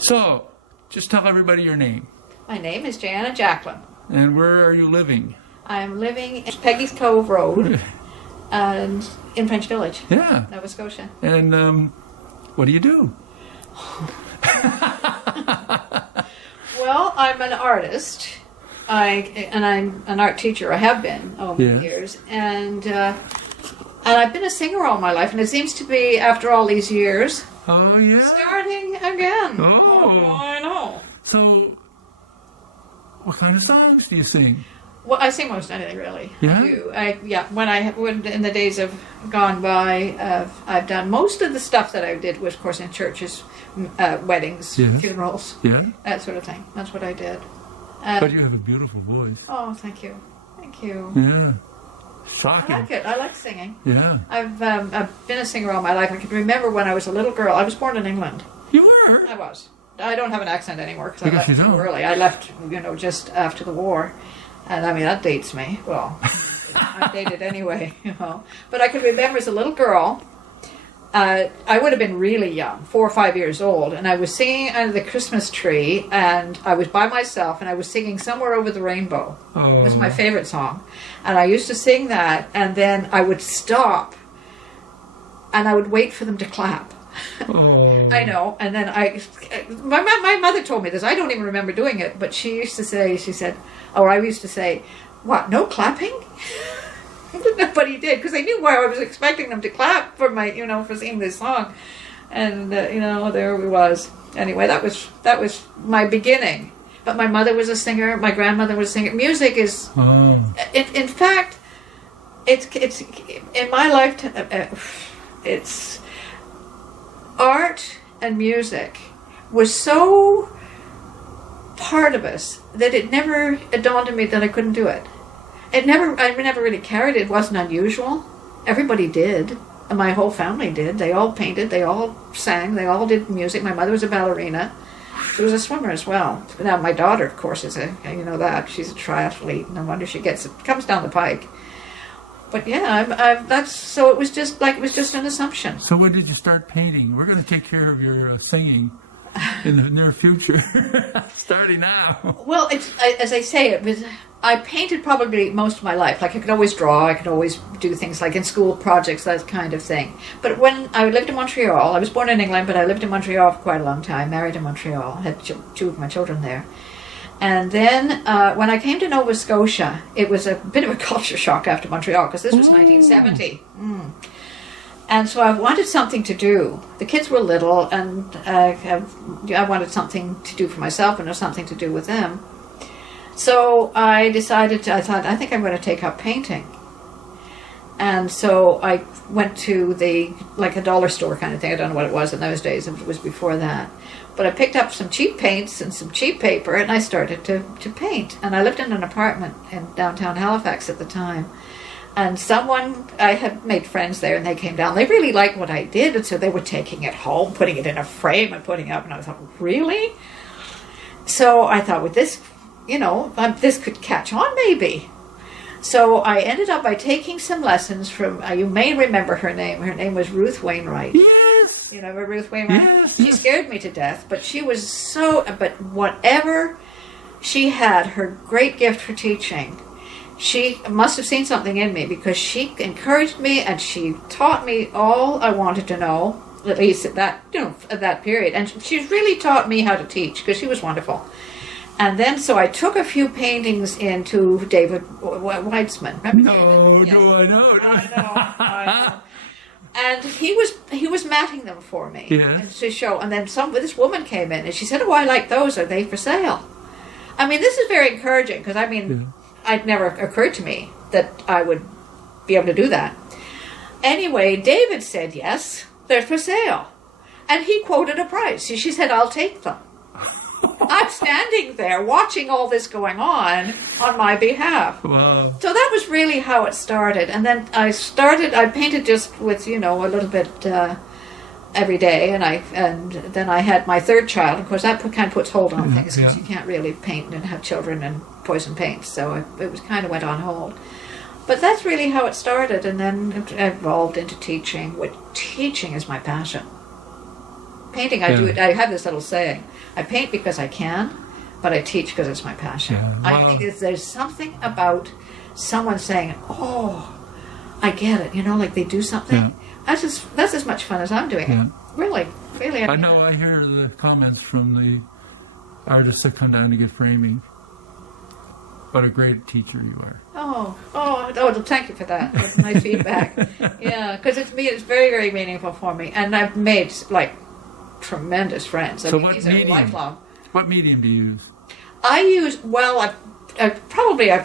So, just tell everybody your name. My name is Jacqulyn. And where are you living? I'm living in Peggy's Cove Road and in French Village, Yeah. Nova Scotia. And what do you do? Well, I'm an artist. I'm an art teacher. I have been over the years, and I've been a singer all my life. And it seems to be, after all these years, starting again. Oh, I know. So, what kind of songs do you sing? Well, I sing most anything, really. Yeah? I do. When in the days have gone by, I've done most of the stuff that I did was, of course, in churches, weddings, funerals, that sort of thing. That's what I did. But you have a beautiful voice. Oh, thank you. Thank you. Yeah. Shocking. I like it. I like singing. Yeah. I've been a singer all my life. I can remember when I was a little girl. I was born in England. You were? I was. I don't have an accent anymore because I left you too don't. early. I left, just after the war. And I mean, that dates me. Well, I'm dated anyway, But I can remember as a little girl, I would have been really young, 4 or 5 years old, and I was singing under the Christmas tree, and I was by myself, and I was singing Somewhere Over the Rainbow. Oh. It was my favorite song. And I used to sing that, and then I would stop, and I would wait for them to clap. Oh. I know. And then my mother told me this. I don't even remember doing it, but she used to say, I used to say, what, no clapping? Nobody did, because they knew why I was expecting them to clap for my, for singing this song. And, there we was. Anyway, that was my beginning. But my mother was a singer. My grandmother was a singer. Music is, in fact, it's in my lifetime, it's art and music was so part of us that it never dawned on me that I couldn't do it. I never really carried it. It wasn't unusual. Everybody did. And my whole family did. They all painted. They all sang. They all did music. My mother was a ballerina. She was a swimmer as well. Now my daughter, of course, is that. She's a triathlete. No wonder she comes down the pike. But yeah, so it was just an assumption. So when did you start painting? We're going to take care of your singing in the near future, starting now. Well, as I say, I painted probably most of my life. Like I could always draw, I could always do things like in school projects, that kind of thing. But when I lived in Montreal, I was born in England, but I lived in Montreal for quite a long time, married in Montreal, had two of my children there. And then when I came to Nova Scotia, it was a bit of a culture shock after Montreal, because this was 1970. And so I wanted something to do. The kids were little, and I wanted something to do for myself and something to do with them. So I decided, I think I'm going to take up painting. And so I went to a dollar store kind of thing. I don't know what it was in those days. It was before that. But I picked up some cheap paints and some cheap paper, and I started to paint. And I lived in an apartment in downtown Halifax at the time. And I had made friends there, and they came down. They really liked what I did, and so they were taking it home, putting it in a frame and putting it up. And I thought, really? So I thought, with this, this could catch on maybe. So I ended up by taking some lessons from, you may remember her name. Her name was Ruth Wainwright. Yes. You know Ruth Wainwright? Yes. She scared me to death, but she was but whatever she had, her great gift for teaching, she must have seen something in me, because she encouraged me and she taught me all I wanted to know, at least at that period. And she really taught me how to teach, because she was wonderful. And then, so I took a few paintings into David Weitzman. Remember David? Yes. Do I know? I know. And he was matting them for me to show. And then this woman came in and she said, "Oh, I like those. Are they for sale?" I mean, this is very encouraging, because it never occurred to me that I would be able to do that. Anyway, David said, "Yes, they're for sale," and he quoted a price. She said, "I'll take them." I'm standing there watching all this going on my behalf. Wow. So that was really how it started. And then I painted just with, a little bit every day. And then I had my third child. Of course, that kind of puts hold on things, because you can't really paint and have children and poison paint. So it was kind of went on hold. But that's really how it started. And then it evolved into teaching. Teaching is my passion. painting, I do it. I have this little saying: I paint because I can, but I teach because it's my passion. Yeah, I think there's something about someone saying, "Oh, I get it," like they do something. Yeah. That's as much fun as I'm doing it. Really. I know. I hear the comments from the artists that come down to get framing. What a great teacher you are. Oh, thank you for that. That's nice feedback. Yeah, because it's very, very meaningful for me, and I've made like tremendous friends. So these are lifelong. What medium do you use? I use I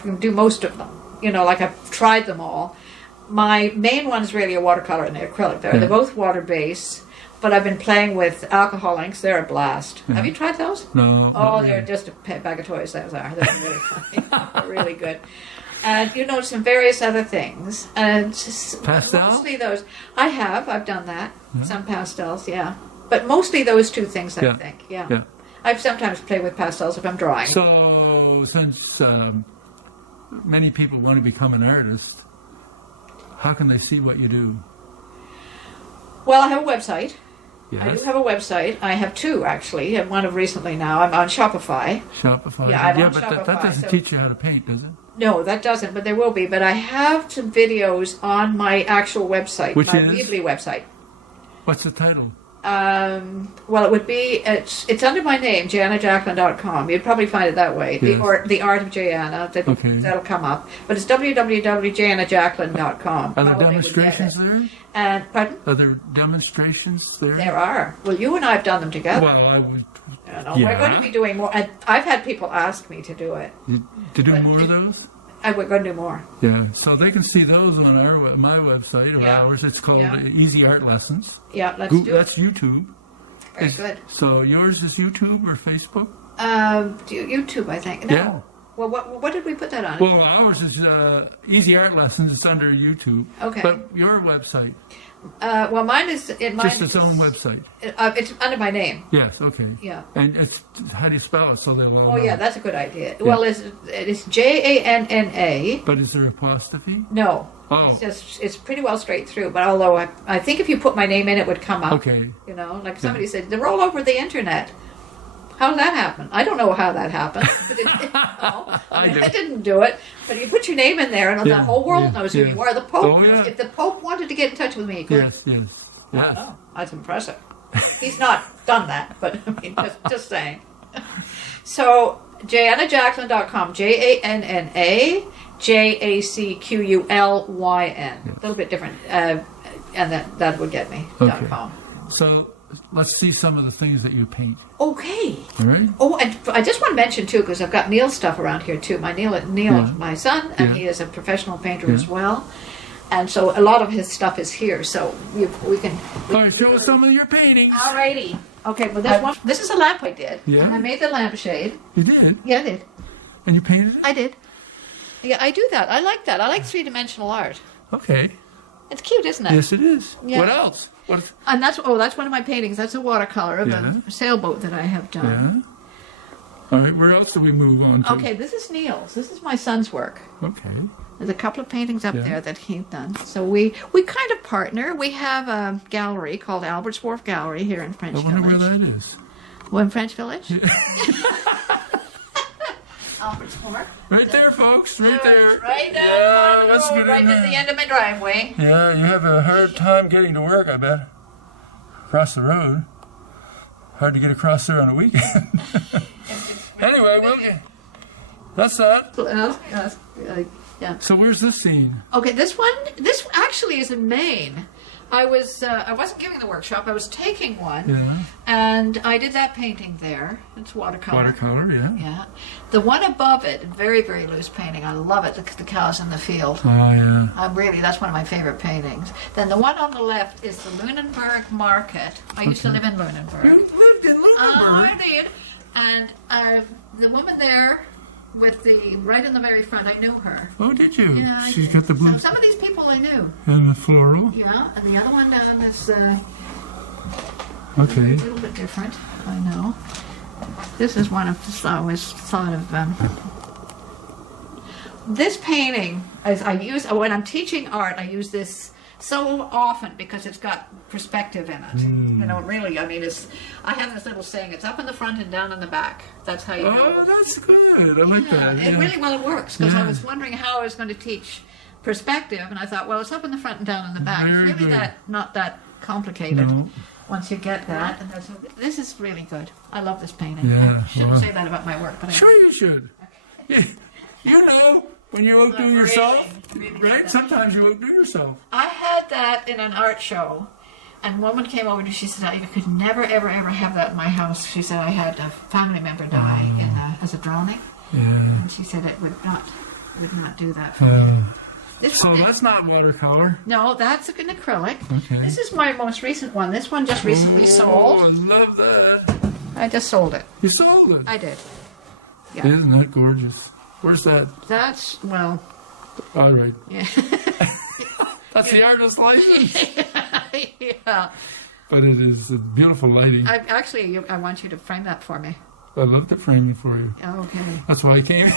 can do most of them. Like I've tried them all. My main one is really a watercolor and the acrylic. They're both water-based, but I've been playing with alcohol inks. They're a blast. Have you tried those? No. Oh, they're just a bag of toys. Those are. They're really funny. They're really good. And some various other things. And just Pastel? Mostly those. I've done that. Some pastels, yeah. But mostly those two things, I think. Yeah. I sometimes play with pastels if I'm drawing. So, since many people want to become an artist, how can they see what you do? Well, I have a website. Yes. I do have a website. I have two, actually. I have one of recently now. I'm on Shopify. Shopify? Yeah, I'm on but Shopify, that doesn't teach you how to paint, does it? No, that doesn't, but there will be. But I have some videos on my actual website, Which my is? Weebly website. What's the title? Well, it would be, it's under my name, jacqulyn.com. You'd probably find it that way. Yes. The Art of Jana, that'll come up. But it's www.jacqulyn.com. Are there demonstrations there? And, pardon? Are there demonstrations there? There are. Well, you and I have done them together. Well, I would. We're going to be doing more. And I've had people ask me to do it. To do more of those? We're going to do more. Yeah, so they can see those on my website of ours. It's called Easy Art Lessons. Yeah, let's do it. That's YouTube. Very good. So yours is YouTube or Facebook? YouTube, I think. No. Yeah. Well, what did we put that on? Well, ours is Easy Art Lessons. It's under YouTube. Okay. But your website? Well, mine is... Just its own website? It's under my name. Yes, okay. Yeah. And how do you spell it so they'll know? Oh, yeah, that's a good idea. Yeah. Well, it's Janna. But is there apostrophe? No. Oh. It's pretty well straight through, but although I think if you put my name in, it would come up. Okay. Like somebody said, they're all over the internet. How did that happen? I don't know how that happened. I didn't do it. But you put your name in there, and the whole world knows who you are. The Pope. Oh, yeah. If the Pope wanted to get in touch with me, he could. Yes. Oh, that's impressive. He's not done that, but I mean, just saying. So, JannaJacqulyn.com. JannaJacqulyn. A little bit different, and that would get me. Okay. .com. So let's see some of the things that you paint. Okay. All right. Oh, and I just want to mention too, because I've got Neil's stuff around here too. Neil is my son, and he is a professional painter as well. And so a lot of his stuff is here, so we can... All right, show us some of your paintings. Alrighty. Okay, well this is a lamp I did. Yeah. I made the lampshade. You did? Yeah, I did. And you painted it? I did. Yeah, I do that. I like that. I like three-dimensional art. Okay. It's cute, isn't it? Yes, it is. Yeah. What else? And that's one of my paintings. That's a watercolor of a sailboat that I have done. Yeah. All right, where else do we move on to? Okay, this is Neil's. This is my son's work. Okay. There's a couple of paintings up there that he's done. So we kind of partner. We have a gallery called Albert's Wharf Gallery here in French Village. I wonder where that is. Well, in French Village? Albert's Wharf. Right there, folks. Right there. Right down Yeah, let's get right in at there. the end of my driveway. Yeah, you have a hard time getting to work, I bet. Across the road. Hard to get across there on a weekend. Anyway, that's that. Yeah. So where's this scene? Okay, this actually is in Maine. I wasn't giving the workshop, I was taking one. Yeah. And I did that painting there. It's watercolor. Watercolor, yeah. Yeah. The one above it, very, very loose painting. I love it, the cows in the field. Oh, yeah. That's one of my favorite paintings. Then the one on the left is the Lunenburg Market. I used to live in Lunenburg. You lived in Lunenburg? I did. And the woman there with right in the very front, I knew her. Oh, did you? Yeah, She's got the blue. Some of these people I knew. And the floral? Yeah, and the other one down is okay. a little bit different, I know. This is one of I always thought of. This painting, as I use when I'm teaching art, I use this so often because it's got perspective in it. You know, really, I mean, I have this little saying, it's up in the front and down in the back. That's how you know. Oh, that's good. I like that. It really, well, it works, because I Yeah. was wondering how I was going to teach perspective, and I thought, well, it's up in the front and down in the back. Very It's really good. not that complicated. No. Once you get that, and this is really good. I love this painting. Yeah, I shouldn't well. say that about my work, but I Sure you should. Yeah. You know, when you outdo Really, yourself, really right? good. Sometimes you outdo yourself. I had that in an art show, and a woman came over and she said, "I could never, ever, ever have that in my house." She said, "I had a family member die as a drowning," Yeah. and she said it would not do that for me. This So one is- that's not watercolor. no, that's an acrylic. Okay. This is my most recent one. This one just recently Oh, sold. I love that. I just sold it. You sold it. I did. Yeah. Isn't that gorgeous? Where's that? That's, well, All right. yeah. That's the artist license. Yeah. But it is a beautiful lighting. I want you to frame that for me. I love the framing for you. Okay. That's why I came.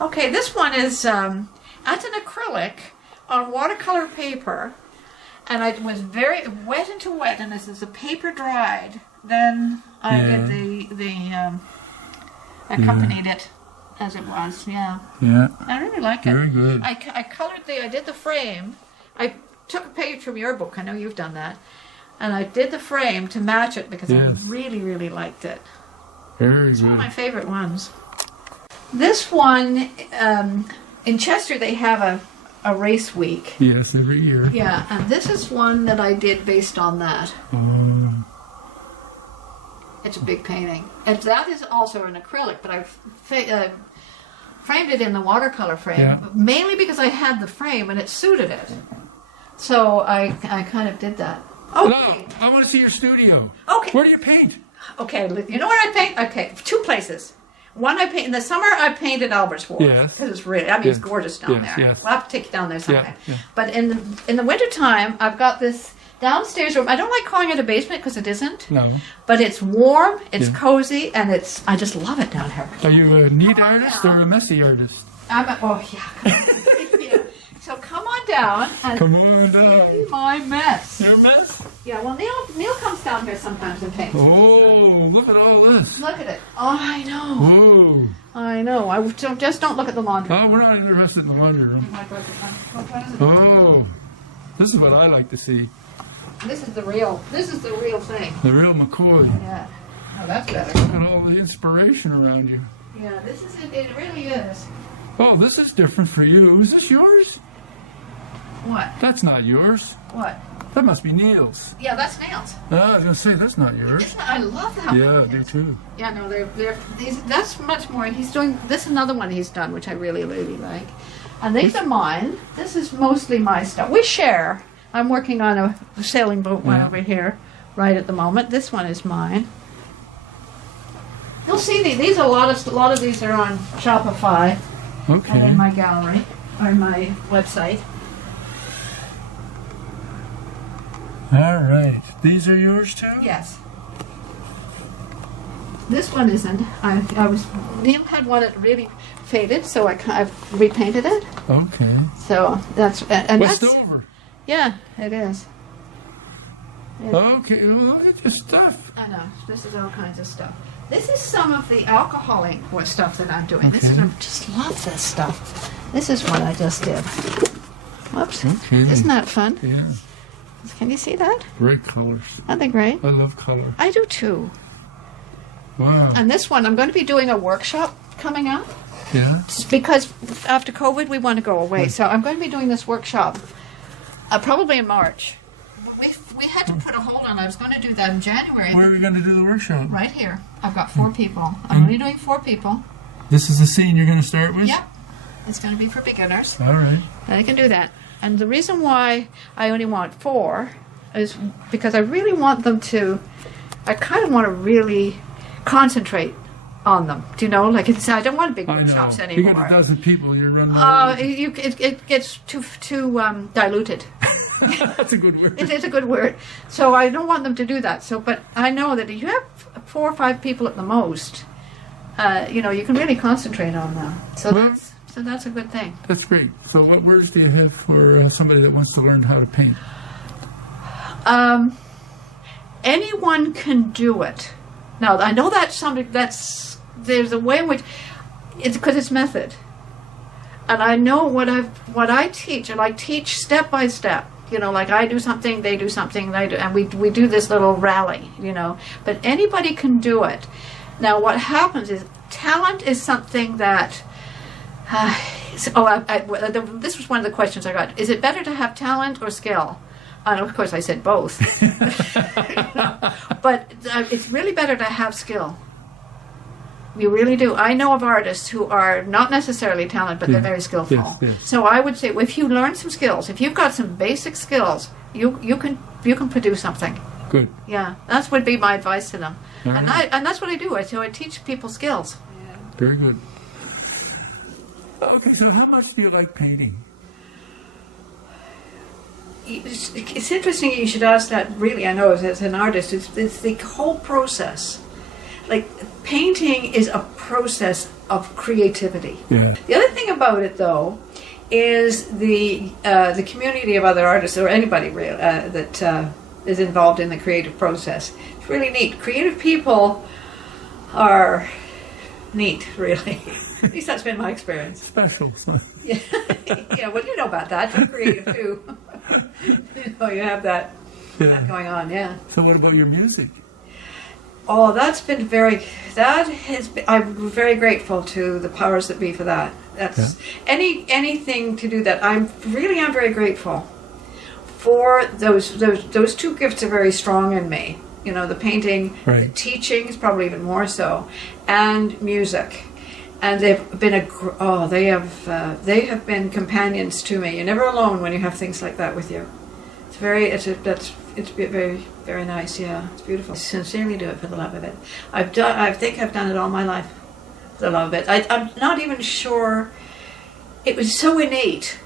Okay, this one is that's an acrylic on watercolor paper, and I was very wet into wet, and as the paper dried, then I Yeah. did the accompanied it as it was. Yeah, Yeah. I really like it. Very good. I colored I did the frame. I took a page from your book. I know you've done that, and I did the frame to match it because Yes. I really, really liked it. Very It's one of good. my favorite ones. This one, in Chester, they have a race week. Yes, every year. Yeah, and this is one that I did based on that. Oh. It's a big painting. And that is also an acrylic, but I've framed it in the watercolor frame, Yeah. mainly because I had the frame and it suited it. So I kind of did that. Okay. Hello. I want to see your studio. Okay. Where do you paint? Okay, you know where I paint? Okay, two places. One, I paint in the summer. I painted Albertswharf Yes. because it's really, I mean, Yes. it's gorgeous down Yes, there. yes. We'll have to take you down there sometime. Yeah. But in the winter time, I've got this downstairs room. I don't like calling it a basement because it isn't. No. But it's warm, it's Yeah. cozy, and I just love it down here. Are you a neat artist or a messy artist? Oh yeah. Yeah. So come on down and Come on down. see my mess. Your mess? Yeah. Well, Neil comes down here sometimes and paints. Oh, look at all this. Look at it. Oh, I know. Whoa. I know. Just don't look at the laundry. Oh, we're not interested in the laundry room. Oh, this is what I like to see. This is the real thing. The real McCoy. Yeah. Oh, that's better. Look at all the inspiration around you. Yeah, this is it. It really is. Oh, this is different for you. Is this yours? What? That's not yours. What? That must be Neil's. Yeah, that's nails. Oh, I was going to say, that's not yours. Isn't it? I love that. Yeah, I one. do too. Yeah, no, that's much more. He's doing this. Is another one he's done, which I really, really like. And these are mine. This is mostly my stuff. We share. I'm working on a sailing boat one Yeah. over here, right at the moment. This one is mine. You'll see these. A lot of these are on Shopify and Okay. in my gallery or my website. All right. These are yours too? Yes. This one isn't. Neil had one that really faded, so I've repainted it. Okay. So that's and West that's over. yeah, it is. Yeah. Okay, well, look at your stuff. I know. This is all kinds of stuff. This is some of the alcoholic stuff that I'm doing. This is, Okay. I just love this stuff. This is what I just did. Whoops. Okay. Isn't that fun? Yeah, Can you see that? great colors. Aren't they great? I love color. I do too. Wow. And this one, I'm going to be doing a workshop coming up. Yeah. Because after COVID, we want to go away. So I'm going to be doing this workshop probably in March. We had to put a hold on. I was going to do that in January. Where are we going to do the workshop? Right here. I've got 4 people. I'm only doing 4 people. This is the scene you're going to start with? Yep. It's going to be for beginners. All right. I can do that. And the reason why I only want 4 is because I really want them to, I kind of want to really concentrate on them. Do you know? Like I don't want big I know. workshops You anymore. got a dozen people, you're running It gets too diluted. That's a good word. It is a good word. So I don't want them to do that. But I know that if you have 4 or 5 people at the most, you can really concentrate on them. So Well, So that's a good thing. That's great. So what words do you have for somebody that wants to learn how to paint? Anyone can do it. Now, I know that's something there's a way in which it's because it's method. And I know what I teach, and I teach step by step. You know, like I do something, they do something, and we do this little rally, you know. But anybody can do it. Now, what happens is talent is something that. This was one of the questions I got. Is it better to have talent or skill? And of course, I said both. But it's really better to have skill. You really do. I know of artists who are not necessarily talented, but they're very skillful. Yes, yes. So I would say, if you learn some skills, if you've got some basic skills, you can produce something. Good. Yeah, that would be my advice to them. Right. And that's what I do. I teach people skills. Yeah. Very good. Okay, so how much do you like painting? It's interesting you should ask that. Really, I know as an artist, it's the whole process. Like, painting is a process of creativity. Yeah. The other thing about it, though, is the community of other artists, or anybody really that is involved in the creative process. It's really neat. Creative people are neat, really. At least that's been my experience. Special. Yeah, yeah. Well, you know about that. You're creative too. You know, you have that going on. Yeah. So, what about your music? Oh, I'm very grateful to the powers that be for that. That's anything to do that. I'm very grateful for those two gifts are very strong in me. You know, the painting, the teaching is probably even more so, and music. And they've been they have been companions to me. You're never alone when you have things like that with you. It's very very nice. Yeah, it's beautiful. I sincerely do it for the love of it. I think I've done it all my life for the love of it. I'm not even sure. It was so innate,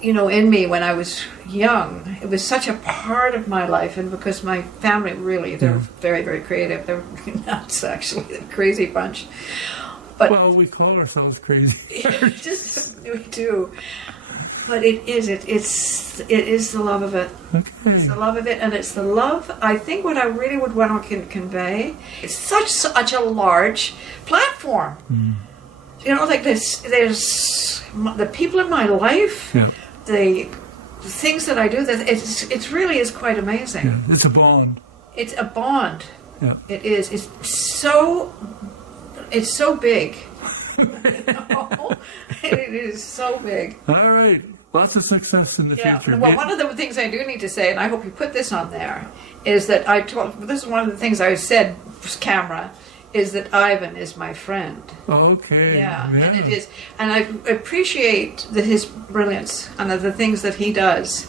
you know, in me when I was young. It was such a part of my life, and because my family really, they're very, very creative. They're nuts, actually. They're a crazy bunch. But well, we call ourselves crazy. We do. But it is the love of it. Okay. It's the love of it, and it's the love. I think what I really would want to convey is such a large platform. Mm. You know, like there's the people in my life, the things that I do. That it really is quite amazing. Yeah, it's a bond. It's a bond. Yeah. It is. It's so big. It is so big. All right. Lots of success in the future. Well, one of the things I do need to say, and I hope you put this on there, is that this is one of the things I said camera, is that Ivan is my friend. Okay. Yeah. And it is, and I appreciate his brilliance and the things that he does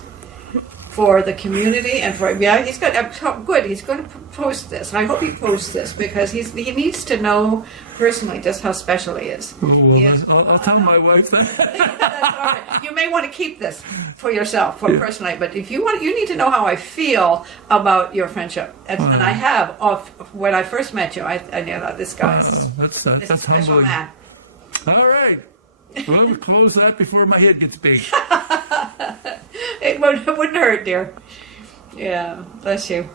for the community and for he's got good. He's going to post this. I hope he posts this because he needs to know personally just how special he is. Oh, well, I'll tell my wife that. That's all right. You may want to keep this for yourself, personally, but if you want, you need to know how I feel about your friendship. And I have when I first met you. I knew that this guy. That's humbling. Man. All right. Well, we'll close that before my head gets big. It wouldn't hurt, dear. Yeah, bless you.